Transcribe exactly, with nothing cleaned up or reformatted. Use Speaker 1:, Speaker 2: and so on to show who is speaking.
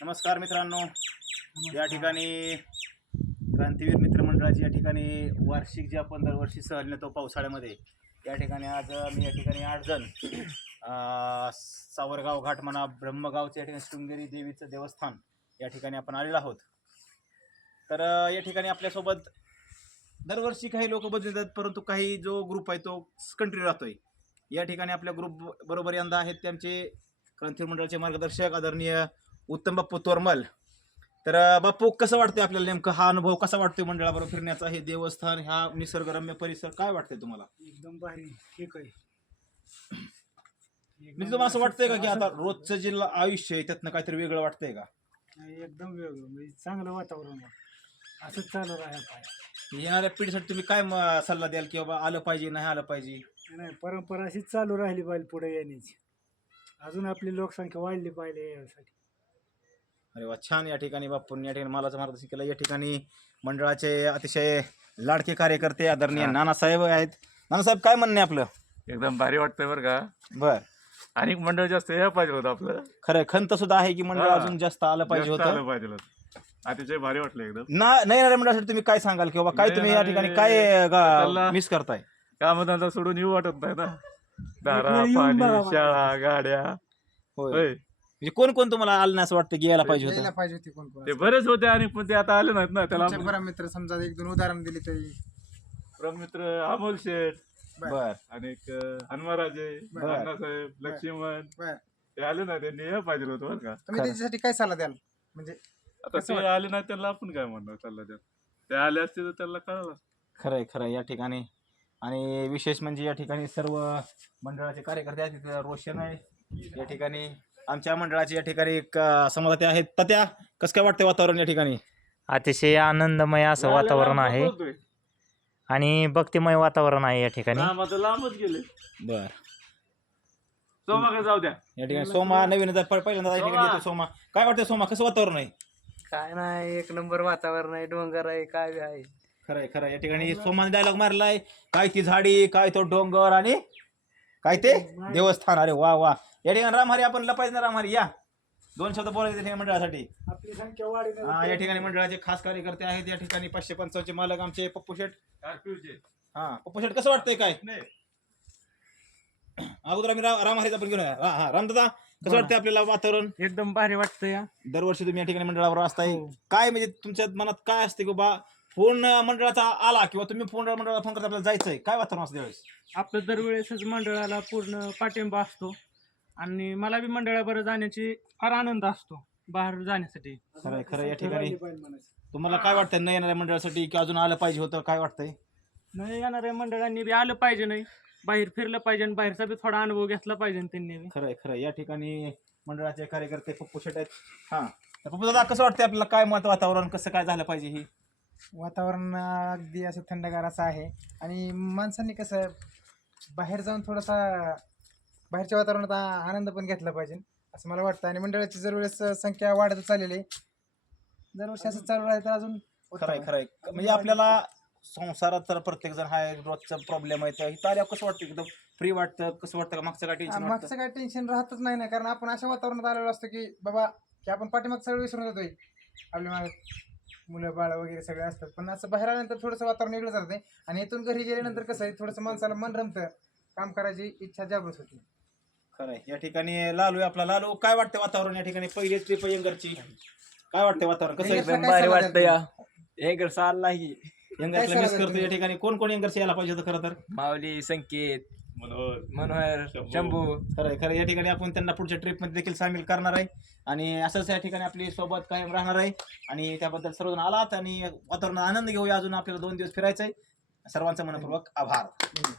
Speaker 1: नमस्कार मित्रांनो, या ठिकाणी क्रांतीवीर मित्रमंडळाची या ठिकाणी वार्षिक जे आपण दरवर्षी सहल नेतो पावसाळ्यामध्ये, या ठिकाणी आज मी या ठिकाणी आठ जण सावरगाव घाट म्हणा, ब्रह्मगावचे या ठिकाणी शृंगेरी देवीचं देवस्थान या ठिकाणी आपण आलेलो आहोत. तर या ठिकाणी आपल्यासोबत दरवर्षी काही लोक बदलतात, परंतु काही जो ग्रुप आहे तो कंटिन्यू राहतोय. या ठिकाणी आपल्या ग्रुप बरोबर यंदा आहेत ते आमचे क्रांतीवीर मंडळाचे मार्गदर्शक आदरणीय उत्तम बाप्पू तोरमल. तर बाप्पू, कसं वाटतंय आपल्याला, नेमकं हा अनुभव कसा वाटतोय मंडळाबरोबर फिरण्याचा, हे देवस्थान, हा निसर्गरम्य परिसर काय वाटतंय तुम्हाला?
Speaker 2: एकदम भारी, ठीक आहे.
Speaker 1: म्हणजे तुम्हाला असं वाटतंय का की आता रोजचं जे आयुष्य आहे त्यातनं काहीतरी वेगळं वाटतंय का?
Speaker 2: एकदम वेगळं, म्हणजे चांगलं वातावरण आहे. असंच चालू राहायला पाहिजे.
Speaker 1: येणाऱ्या पिढीसाठी तुम्ही काय म- सल्ला द्याल की बाबा आलं पाहिजे नाही आलं पाहिजे?
Speaker 2: नाही, परंपरा अशीच चालू राहिली पाहिजे पुढे येण्याची. अजून आपली लोकसंख्या वाढली पाहिजे यासाठी.
Speaker 1: अरे वा, छान. या ठिकाणी बाप्पूंनी या ठिकाणी मालाचं मार्गदर्शन केलं. या ठिकाणी मंडळाचे अतिशय लाडके कार्यकर्ते आदरणीय नानासाहेब आहेत. नानासाहेब, काय म्हणणे आपलं?
Speaker 3: एकदम भारी वाटतंय बरं का.
Speaker 1: बर,
Speaker 3: अनेक मंडळ जास्त यायला पाहिजे होतं आपलं.
Speaker 1: खरं खंत सुद्धा आहे की मंडळ
Speaker 3: हा.
Speaker 1: अजून जास्त आलं पाहिजे
Speaker 3: जास्त
Speaker 1: होतं.
Speaker 3: आलं पाहिजे होतं. अतिशय भारी वाटलं एकदम.
Speaker 1: ना नाही येणाऱ्या मंडळासाठी तुम्ही काय सांगाल की बाबा काय
Speaker 3: नाही
Speaker 1: तुम्ही या
Speaker 3: येणारे-
Speaker 1: ठिकाणी काय
Speaker 3: त्याला-
Speaker 1: मिस करताय?
Speaker 3: कामधंदा सोडून येऊ वाटत नाही ना. दारा,
Speaker 2: येऊन
Speaker 3: पाणी,
Speaker 2: बघा मला.
Speaker 3: शाळा, गाड्या.
Speaker 1: होय,
Speaker 3: होय.
Speaker 1: म्हणजे कोण कोण तुम्हाला आलं नाही असं वाटतं की यायला पाहिजे
Speaker 4: यायला
Speaker 1: होतं?
Speaker 4: पाहिजे होती कोण कोण
Speaker 3: ते बरेच होते आणि पण ते आता आले नाहीत ना. त्याला
Speaker 4: तुमचे बरं मित्र समजा एक दोन उदाहरण दिली तरी.
Speaker 3: मित्र अमोल शेठ
Speaker 1: बर,
Speaker 3: आणि एक हनुमाराजे,
Speaker 1: बरं.
Speaker 3: अण्णासाहेब, लक्ष्मण,
Speaker 4: बरं.
Speaker 3: ते आले नाही. त्यांनी यायला पाहिजे होतं बरं का.
Speaker 4: तुम्ही त्याच्यासाठी काय सल्ला द्याल? म्हणजे
Speaker 3: आता ते आले नाही त्यांना आपण काय म्हणणार चाललं त्या. ते आले असते तर त्यांना कळलं.
Speaker 1: खरंय खरंय. या ठिकाणी आणि विशेष म्हणजे या ठिकाणी सर्व मंडळाचे कार्यकर्ते आहेत. तिथं रोशन आहे या ठिकाणी, आमच्या मंडळाचे या ठिकाणी एक समाजात आहेत. तात्या, कसं काय वाटतंय वातावरण या ठिकाणी?
Speaker 5: अतिशय आनंदमय असं वातावरण आहे आणि भक्तिमय वातावरण आहे या ठिकाणी.
Speaker 3: लांब आता लांबच गेले.
Speaker 1: बर,
Speaker 3: सोमाकडे जाऊ द्या.
Speaker 1: या ठिकाणी सोमा नवीन आता प- पहिल्यांदा या ठिकाणी येतो. सोमा, काय वाटतंय सोमा, कसं वातावरण आहे?
Speaker 6: काय नाही, एक नंबर वातावरण आहे. डोंगर आहे, काय बी आहे.
Speaker 1: खरंय खरंय. या ठिकाणी सोमाने डायलॉग मारलाय, काय ती झाडी, काय तो डोंगर आणि काय ते देवस्थान. अरे वा वा. या ठिकाणी रामहरी, आपण लपायचं ना रामहरी, या दोन शब्द बोलायचे त्या ठिकाणी मंडळासाठी.
Speaker 2: आपली संख्या वाढली
Speaker 1: हा, या ठिकाणी मंडळाचे खास कार्यकर्ते आहेत. या ठिकाणी पाचशे पंचावन्नचे मालक आमचे पप्पू शेठ.
Speaker 3: कारपिवचे.
Speaker 1: हा, पप्पू शेठ, कसं वाटतंय काय? अगोदर आम्ही रा- रामहरीचा पण घेऊन या. हा हा, रामदादा, कसं वाटतंय आपल्याला वातावरण?
Speaker 6: एकदम भारी वाटतं या.
Speaker 1: दरवर्षी तुम्ही या ठिकाणी मंडळावर असताय, काय म्हणजे तुमच्या मनात काय असते की बा फोन मंडळाचा आला किंवा तुम्ही फोन मंडळाला फोन करता आपल्याला जायचंय, काय वातावरण असतं त्यावेळेस?
Speaker 6: आपलं दरवेळेसच मंडळाला पूर्ण पाठिंबा असतो आणि मला बी मंडळाबरोबर जाण्याची फार आनंद असतो बाहेर जाण्यासाठी.
Speaker 1: खरंय खरं. या ठिकाणी
Speaker 2: पाहिजे.
Speaker 1: तुम्हाला काय वाटतंय न येणाऱ्या मंडळासाठी की अजून आलं पाहिजे होतं, काय वाटतंय?
Speaker 6: नाही येणाऱ्या मंडळांनी बी आलं पाहिजे, नाही बाहेर फिरलं पाहिजे आणि बाहेरचा बी थोडा अनुभव घेतला पाहिजे त्यांनी बी.
Speaker 1: खरंय खरंय. या ठिकाणी मंडळाचे कार्यकर्ते पप्पू शेट आहेत. हा, तर पप्पू दादा, कसं वाटतंय आपल्याला, काय मत वातावरण कसं काय झालं पाहिजे? ही
Speaker 4: वातावरण अगदी असं थंडगार असं आहे आणि माणसांनी कसं बाहेर जाऊन थोडासा बाहेरच्या वातावरणात आ- आनंद पण घेतला पाहिजे असं मला वाटतं. आणि मंडळाची जर वेळेस संख्या वाढत चाललेली आहे, दरवर्षी असं चालू राहिलं तर अजून उत्तम
Speaker 1: खरंय
Speaker 4: आहे.
Speaker 1: खरंय. म्हणजे आपल्याला संसारात तर प्रत्येक जण हा रोजचा प्रॉब्लेम आहे, त्या इथं आल्यावर कसं वाटतं, एकदम फ्री वाटतं, कसं वाटतं का मागचं काय
Speaker 4: हा,
Speaker 1: टेन्शन
Speaker 4: मागचं
Speaker 1: वाटतं?
Speaker 4: काय टेन्शन राहतच नाही ना, कारण आपण अशा वातावरणात आलेलो असतो की बाबा की आपण पाठीमाग सगळं विसरून जातोय. आपल्या मागे मुलं बाळ वगैरे सगळे असतात, पण असं बाहेर आल्यानंतर थोडंसं वातावरण वेगळं जाते. आणि इथून घरी गेल्यानंतर कसं आहे, थोडंसं माणसाला मन रमतं, काम करायची इच्छा जागृत होती.
Speaker 1: खरंय. या ठिकाणी लालू आहे आपला. लालू, काय वाटतं वातावरण या ठिकाणी, पहिली ट्रिप यंगरची, काय वाटतं वातावरण कसं?
Speaker 4: यंगरचं
Speaker 1: एकदम
Speaker 4: काय
Speaker 6: भारी
Speaker 4: सल्ला
Speaker 6: वाटतं
Speaker 4: द्याल
Speaker 6: या. एक चालला की
Speaker 1: यंगरला
Speaker 4: काय
Speaker 1: मिस
Speaker 4: सल्ला
Speaker 1: करतो.
Speaker 4: द्याल
Speaker 1: या ठिकाणी कोण कोण यंगरची यायला पाहिजे होतं खरं तर?
Speaker 6: माऊली, संकेत,
Speaker 3: मनोहर,
Speaker 6: मनोहर,
Speaker 3: शंभू.
Speaker 6: शंभू.
Speaker 1: खरंय खरं. या ठिकाणी आपण त्यांना पुढच्या ट्रिपमध्ये देखील सामील करणार आहे आणि असंच या ठिकाणी आपली सोबत कायम राहणार आहे. आणि त्याबद्दल सर्वजण आलात आणि वातावरणात आनंद घेऊया. अजून आपल्याला दोन दिवस फिरायचं आहे. सर्वांचा मनपूर्वक आभार.